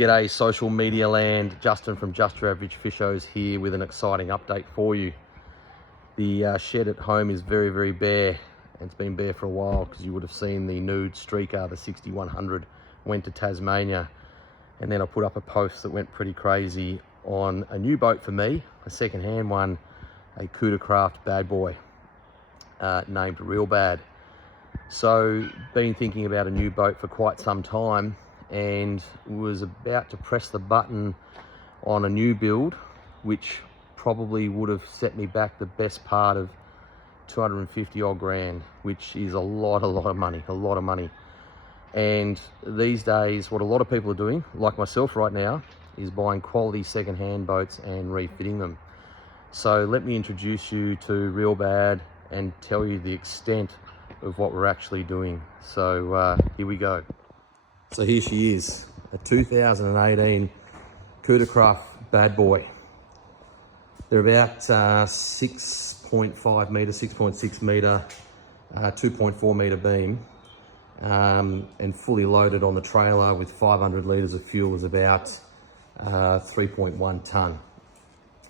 G'day social media land, Justin from Just Your Average Fishos here with an exciting update for you. The shed at home is very bare, and it's been bare for a while because you would have seen the nude streaker, the 6100, went to Tasmania, and then I put up a post that went pretty crazy on a new boat for me, a second-hand one, a Cootacraft bad boy named Real Bad. So been thinking about a new boat for quite some time, and was about to press the button on a new build, which probably would have set me back the best part of 250 odd grand, which is a lot of money. And these days, what a lot of people are doing, like myself right now, is buying quality second-hand boats and refitting them. So let me introduce you to Real Bad and tell you the extent of what we're actually doing. So here we go. So here she is, a 2018 Cootacraft bad boy. They're about 6.5 metre, 6.6 metre, 2.4 metre beam, and fully loaded on the trailer with 500 litres of fuel is about 3.1 tonne.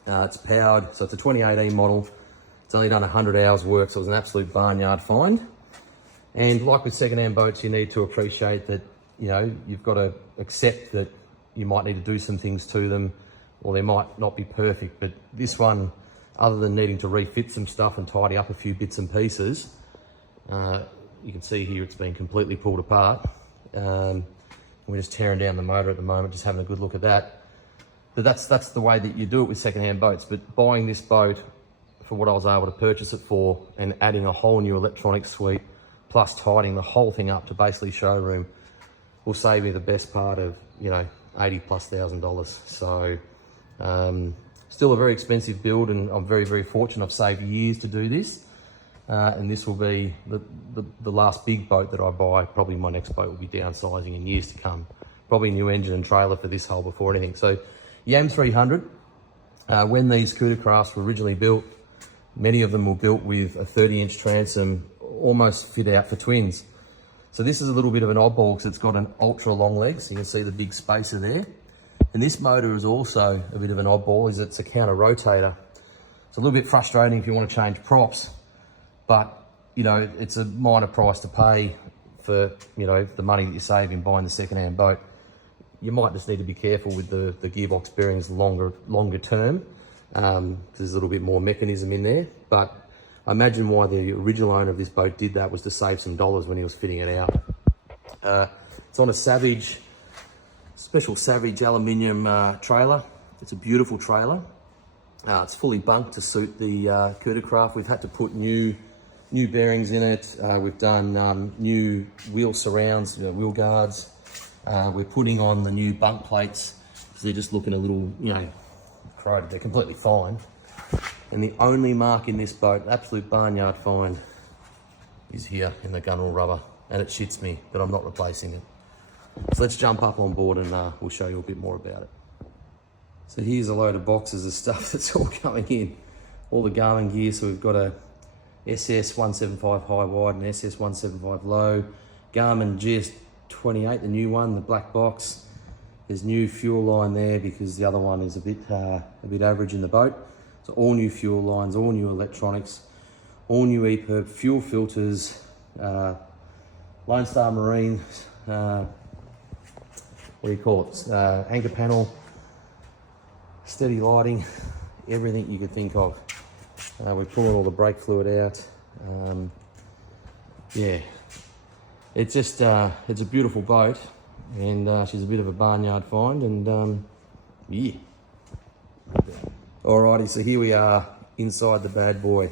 It's powered, so it's a 2018 model. It's only done 100 hours work, so it was an absolute barnyard find. And like with second-hand boats, you need to appreciate that, you know, you've got to accept that you might need to do some things to them, or they might not be perfect. But this one, other than needing to refit some stuff and tidy up a few bits and pieces, you can see here it's been completely pulled apart. We're just tearing down the motor at the moment, just having a good look at that. But that's the way that you do it with second-hand boats. But buying this boat for what I was able to purchase it for, and adding a whole new electronic suite, plus tidying the whole thing up to basically showroom, will save me the best part of, you know, $80,000+. So still a very expensive build, and I'm very fortunate. I've saved years to do this, and this will be the last big boat that I buy. Probably my next boat will be downsizing in years to come. Probably new engine and trailer for this hull before anything. So YAM 300, when these Cootacrafts were originally built, many of them were built with a 30-inch transom, almost fit out for twins. So this is a little bit of an oddball because it's got an ultra long leg, so you can see the big spacer there. And this motor is also a bit of an oddball, is it's a counter rotator. It's a little bit frustrating if you want to change props, but you know, it's a minor price to pay for, you know, the money that you save in buying the second-hand boat. You might just need to be careful with the gearbox bearings longer term, because there's a little bit more mechanism in there. But I imagine why the original owner of this boat did that was to save some dollars when he was fitting it out. It's on a special Savage aluminium trailer. It's a beautiful trailer. It's fully bunked to suit the Cootacraft. We've had to put new bearings in it. We've done new wheel surrounds, wheel guards. We're putting on the new bunk plates because they're just looking a little, you know, corroded. They're completely fine. And the only mark in this boat, absolute barnyard find, is here in the gunwale rubber. And it shits me that I'm not replacing it. So let's jump up on board and we'll show you a bit more about it. So here's a load of boxes of stuff that's all coming in. All the Garmin gear, so we've got a SS175 high wide and SS175 low. Garmin GS28, the new one, the black box. There's new fuel line there because the other one is a bit average in the boat. So all new fuel lines, all new electronics, all new EPIRB, fuel filters, Lone Star Marine, what do you call it? Anchor panel, steady lighting, everything you could think of. We're pulling all the brake fluid out. Yeah, it's just, it's a beautiful boat, and she's a bit of a barnyard find, and yeah. Alrighty, so here we are inside the bad boy.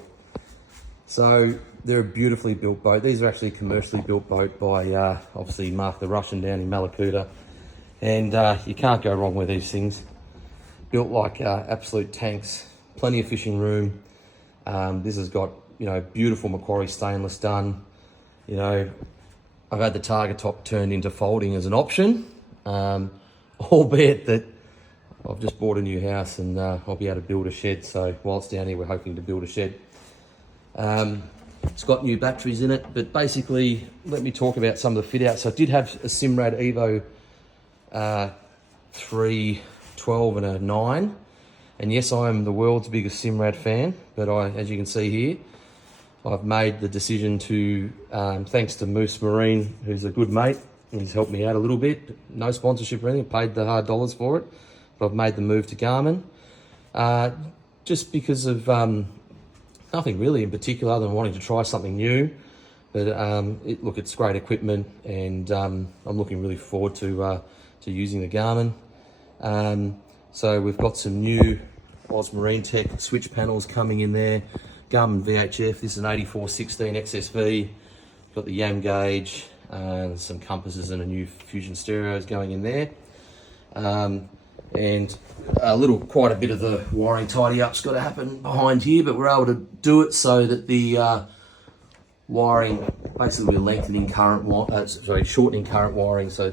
So they're a beautifully built boat. These are actually a commercially built boat by obviously Mark the Russian down in Malakuta, and you can't go wrong with these things. Built like absolute tanks, plenty of fishing room. This has got, you know, beautiful Macquarie stainless done. You know, I've had the target top turned into folding as an option, albeit that I've just bought a new house and I'll be able to build a shed. So whilst down here, we're hoping to build a shed. It's got new batteries in it, but basically, let me talk about some of the fit outs. So I did have a Simrad Evo 3, 12 and a 9. And yes, I am the world's biggest Simrad fan, but as you can see here, I've made the decision to, thanks to Moose Marine, who's a good mate, he's helped me out a little bit. No sponsorship or anything, paid the hard dollars for it, but I've made the move to Garmin. Just because of nothing really in particular other than wanting to try something new. But look, it's great equipment, and I'm looking really forward to using the Garmin. So we've got some new Oz Marine Tech switch panels coming in there. Garmin VHF, this is an 8416 XSV. Got the YAM gauge, some compasses and a new Fusion stereos going in there. And quite a bit of the wiring tidy up's got to happen behind here, but we're able to do it so that the wiring, basically we're lengthening shortening current wiring, so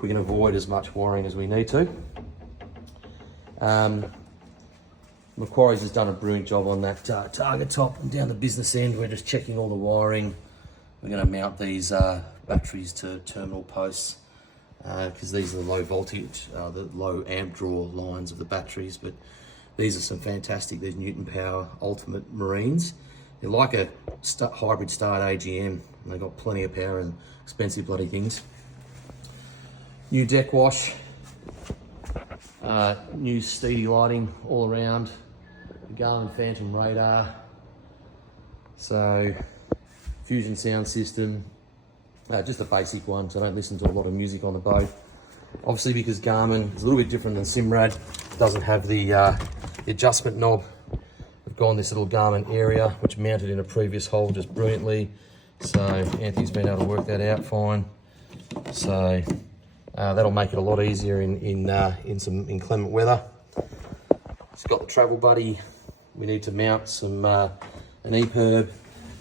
we can avoid as much wiring as we need to. Macquarie's has done a brilliant job on that target top, and down the business end we're just checking all the wiring. We're going to mount these batteries to terminal posts because these are the low voltage, the low amp draw lines of the batteries, but these are some fantastic, these Newton Power Ultimate Marines. They're like a hybrid start AGM, and they've got plenty of power and expensive bloody things. New deck wash, new steady lighting all around, the Garmin Phantom radar, so Fusion sound system, just a basic one, so I don't listen to a lot of music on the boat. Obviously, because Garmin is a little bit different than Simrad, it doesn't have the adjustment knob. We've gone this little Garmin area, which mounted in a previous hole just brilliantly. So Anthony's been able to work that out fine. So that'll make it a lot easier in some inclement weather. It's got the travel buddy. We need to mount some an EPIRB,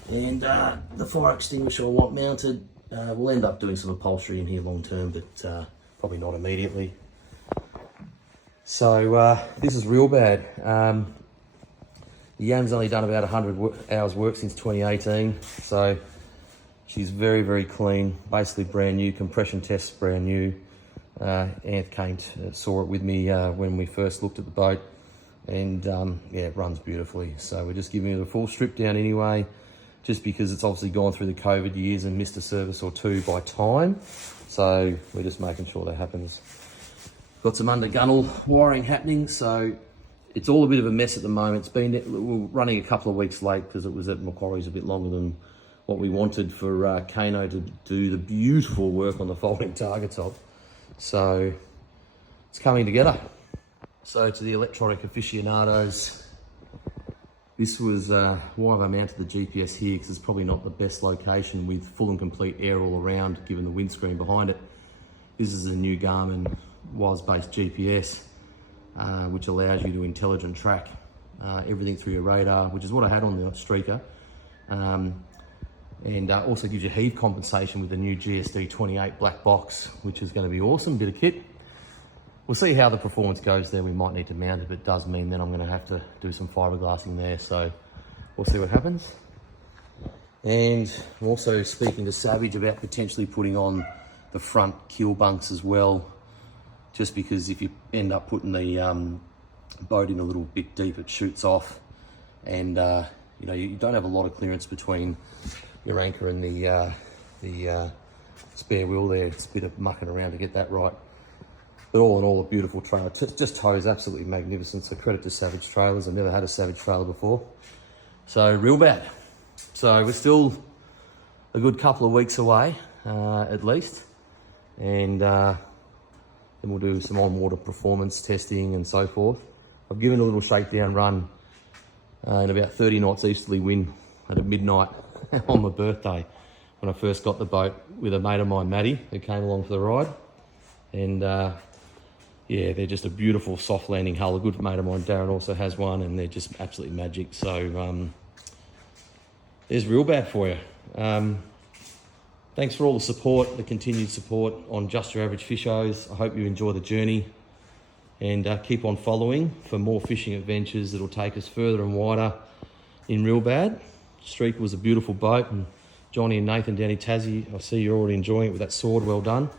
and the fire extinguisher I want mounted. We'll end up doing some upholstery in here long term, but probably not immediately. So this is real bad. The Yam's only done about 100 hours work since 2018, so she's very, very clean, basically brand new, compression tests brand new. Anth came saw it with me when we first looked at the boat, and yeah, it runs beautifully. So we're just giving it a full strip down anyway, just because it's obviously gone through the COVID years and missed a service or two by time. So we're just making sure that happens. Got some under gunnel wiring happening, so it's all a bit of a mess at the moment. We're running a couple of weeks late because it was at Macquarie's a bit longer than what we wanted for Kano to do the beautiful work on the folding target top. So it's coming together. So to the electronic aficionados, this was why have I mounted the GPS here, because it's probably not the best location with full and complete air all around, given the windscreen behind it. This is a new Garmin WAS-based GPS, which allows you to intelligent track everything through your radar, which is what I had on the Streaker. And also gives you heave compensation with the new GSD 28 black box, which is going to be awesome, bit of kit. We'll see how the performance goes there. We might need to mount it, but it does mean then I'm going to have to do some fiberglassing there, so we'll see what happens. And I'm also speaking to Savage about potentially putting on the front keel bunks as well, just because if you end up putting the boat in a little bit deep, it shoots off, and you know, you don't have a lot of clearance between your anchor and the spare wheel there. It's a bit of mucking around to get that right. But all in all, a beautiful trailer. Just tows absolutely magnificent. So credit to Savage Trailers. I've never had a Savage trailer before. So real bad. So we're still a good couple of weeks away, at least. And then we'll do some on-water performance testing and so forth. I've given a little shakedown run in about 30 knots easterly wind at midnight on my birthday when I first got the boat with a mate of mine, Matty, who came along for the ride. And yeah, they're just a beautiful soft landing hull. A good mate of mine, Darren, also has one, and they're just absolutely magic. So there's real bad for you. Thanks for all the support, the continued support on Just Your Average Fishos. I hope you enjoy the journey, and keep on following for more fishing adventures that'll take us further and wider in real bad. Streaker was a beautiful boat, and Johnny and Nathan down in Tassie, I see you're already enjoying it with that sword. Well done.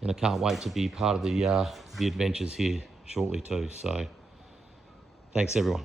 and I can't wait to be part of the adventures here shortly too. So thanks everyone.